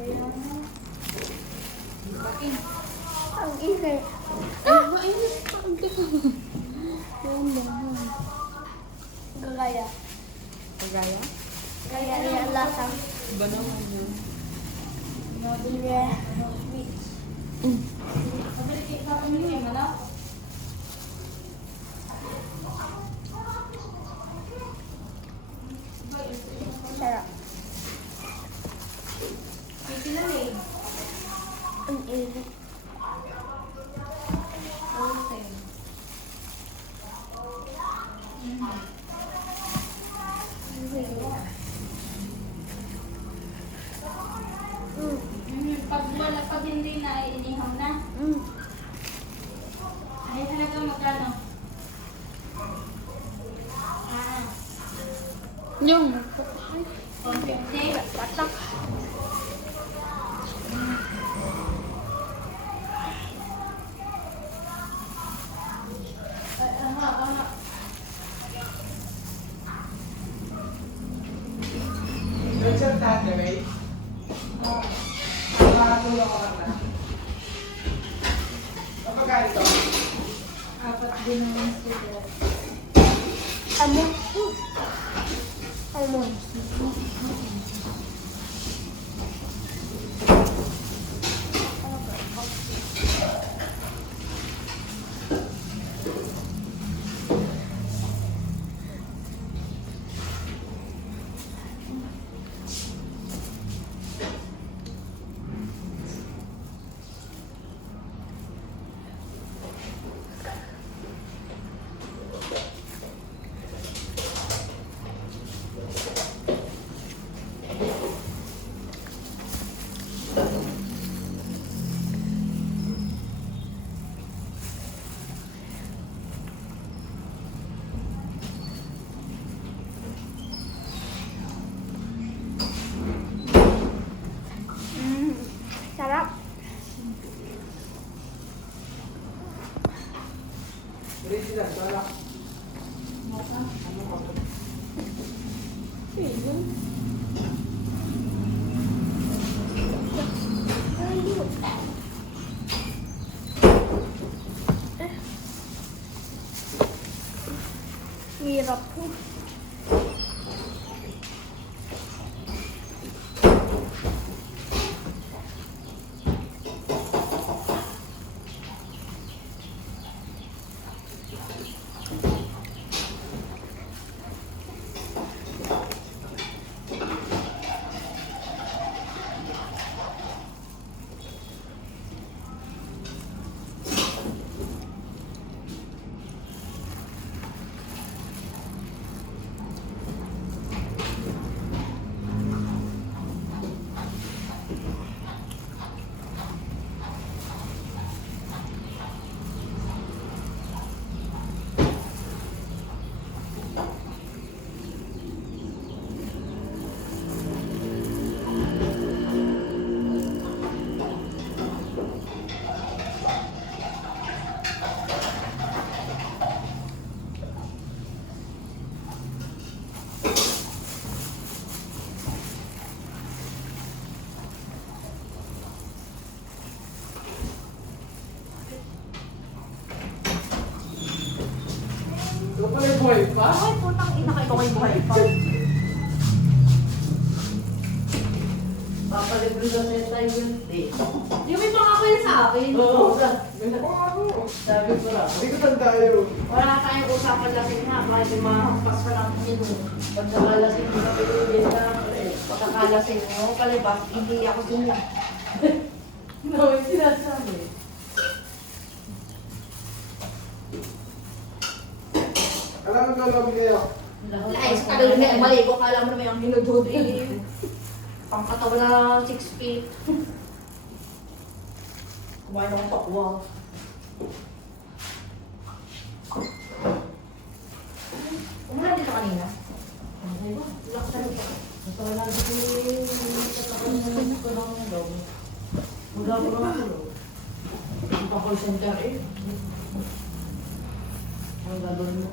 Ang init. Mainit pa ang dito. Gagaya. Kagaya? Gaya niya ang lasang. Iba naman yun. Nobile. Sweets. Sarap. Ang init. Pag hindi na ay inihaw na. Ay talaga magkano? Ah, Yung. 150. Patak. Richard Tatteray. Nakakatulong ko na. Kapag ito? Apat din naman sila. Almond. Almond. Sarap. Richard, wala. Hirap po. Ito pala yung buhay pa? Ay, putang ina kayo kay buhay pa. Papalibre daw sa'yo tayo yun. Yung may pangako yun sa akin. Oo. Sabi ko lang. Hindi ko tanda yun. Wala tayong usapan lasing na. Kahit yung mahampas pa lang yun. Pag nakalasing mo na pinili na, Pagkakalasing mo, palibas, hindi ako din lang. no, yung sinasabi. Alam mo gagawin kayo? Ay, sa tagal na yung maligo, kala mo naman yung hinudod eh. Pangkatawa na 6 feet. Kumain akong pakwa. Umulan dito kanina. Lakas na dito. Wala dito yung katawan ko lang daw. Wala ko lang ako. Ang pa-call center eh. Ang gagawin mo.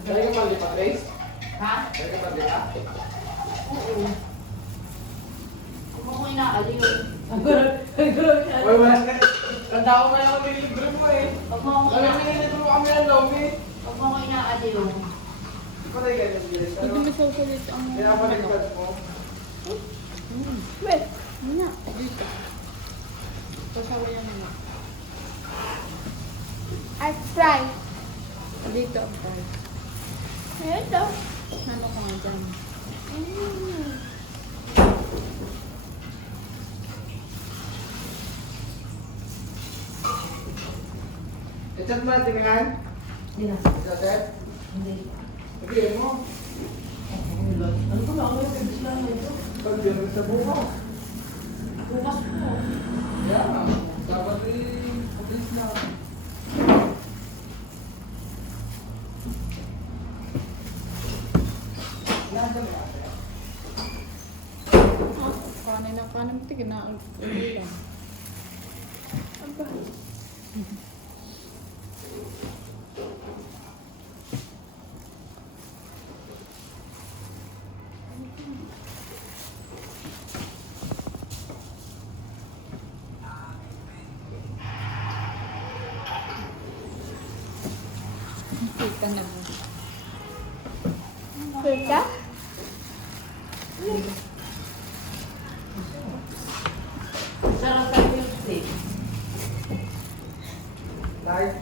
Kaya ka malipat, Grace? Ha? Kaya ka malipat? Oo. Kung ako inaaliw. Ang gulo siya. Uy, wala ka. Tanda ko nga lang nililibre mo eh. Huwag mo akong Wala nililibre mo kami ng lomi. Huwag mo akong inaaliw. Patay ka niya, Grace. Hindi Ano? mo sausalit ang Kaya baliktad mo. Wait, muna. Dito. Sasawayan mo na. I try. Dito ang tayo. Ito. Ano ko nga dyan? I-chat mo na, tingnan. Hindi na. I-chat? Hindi. Sabihin mo. Ano ko na ako yung pagkis lang ito? Pag ganun sa buho. Bukas po. Yeah. Dapat i-publish na. Yan, dami ate. Kanin na kanin. Tignan na ang ulam. Aba. Kita na ba? Kita? Sarap tayo yung steak. Large.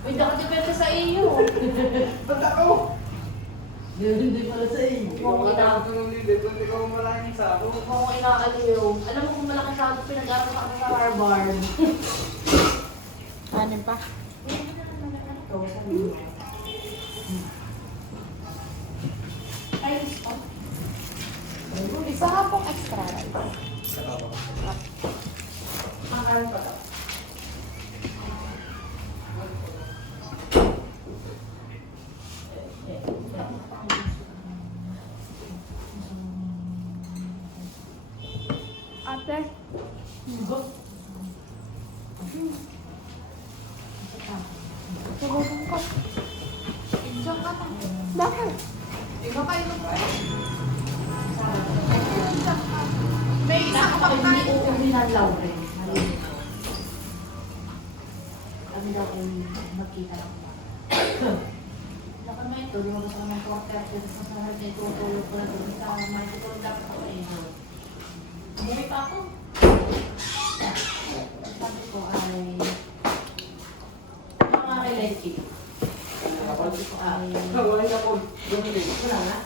Uy, nakadepende sa iyo. Ba't ako? Hindi pala sa iyo. Ikaw ka dapat nung nililibre. Ikaw ang malaking sabo. Huwag mo akong inaaliw. Alam mo kung malaki sa akin, pinag-aral ako sa Harvard. Kanin pa? Ito, sabi mo. Ay, oh. Isa nga pong extra rice. Makaroon pa to. Ate. Subukan ko. Enjoy ka pa. Bakit? Ikaw pa ito pa. May isang Ako hindi pagkain. uuwi ng Lauren. Kami daw ay magkita lang ba? Laka mo ito, di mo gusto ng quarter, kasi sa sarap na itutulog ko na doon sa magtutulog dapat ako eh. Umuwi pa ako. Sabi ko ay, yung mga relative. Sabi ko ay, Wala na po. Bumili. Wala na.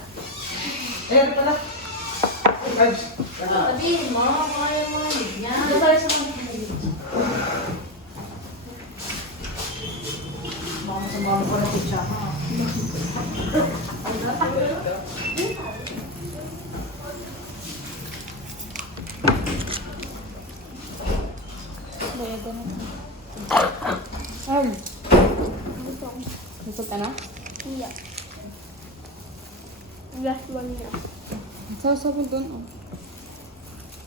Eh, ano pala? Large. sabihin mo, kung ayaw mo lang niya. Ano pala sa mga Baka sa mga ko na siya, ha? Bayad na. Gusto ka na? Iya. Last one na. Sasabi doon, oh.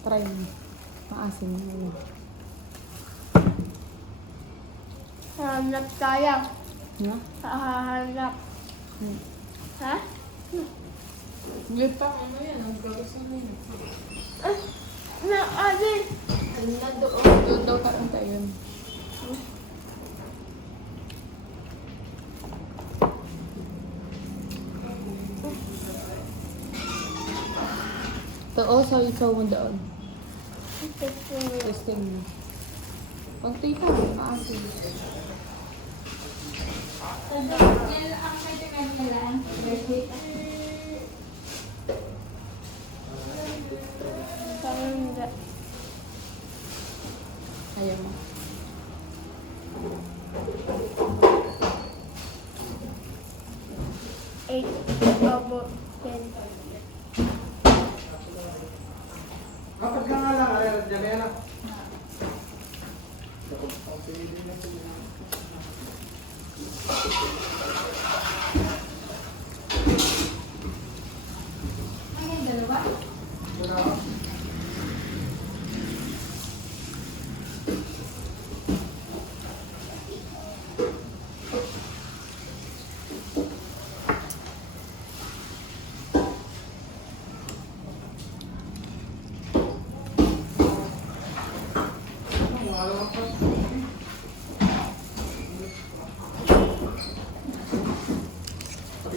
Try mo. Maasim mo yun. Hanap tayo. Na? Hahanap. Hmm. Ha? Hindi pa, ano yan? Ang gagawin mo yun. Na, ate. Ano na doon? Doon daw ka ang tayo. Ito, oh, sa isaw mo doon. Testing mo. Pag tita, maasim. Yan ang may tingnan nila. Parang hindi. Ayaw mo. Eight over 10. Kapag ka nga lang, alam, dyan na yan ah. Ano yung dalawa?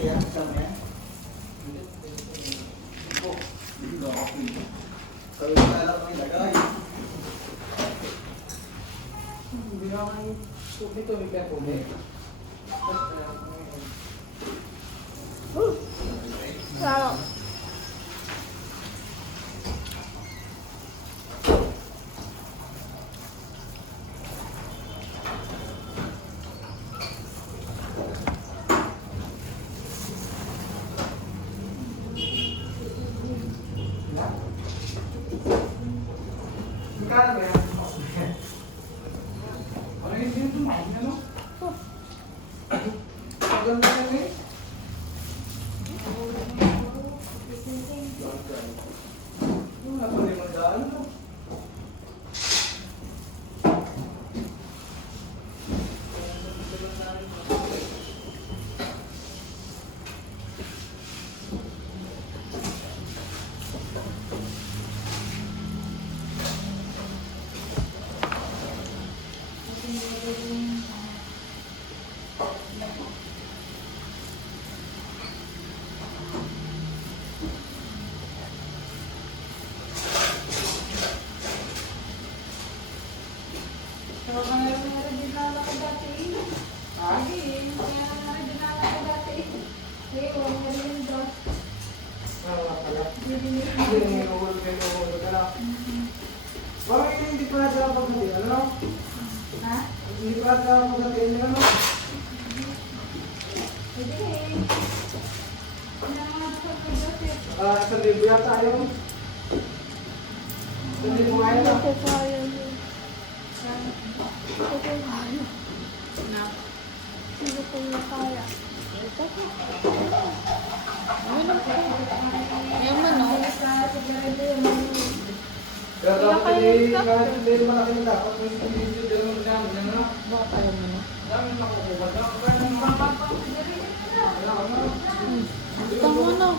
yan? Kasama yan? Sabi ko na lang may lagay. Hindi na ako yung tubig kaya tubig. Sarap. Magkano ba yan? Ano yung sino tumain na no? Maganda na eh. Wala pa rin magdaan no? Pero meron dinala ko dati. Ha? Hindi, meron dinala ko dati. Ngayon, meron doon. Wala pala. Bibili ko. Hindi, inuhulog ka lang. Bakit hindi pa natin ang pagdating? Ano? Ha? Hindi pa natin ang pagdating? Ano? Pwede eh. Ano naman sa pagdating? 1,000 yata yung 1,000 kaya na. Ito kaya mo. Ito kaya. Na. Ito kaya. Ano po? Yung manok. Kaya dapat hindi kahit hindi malaki na dapat may hindi din mo dyan. Ano? Bakit ayaw manok? Dami makukuha. Kaya naman. Wala ka na. Tama na.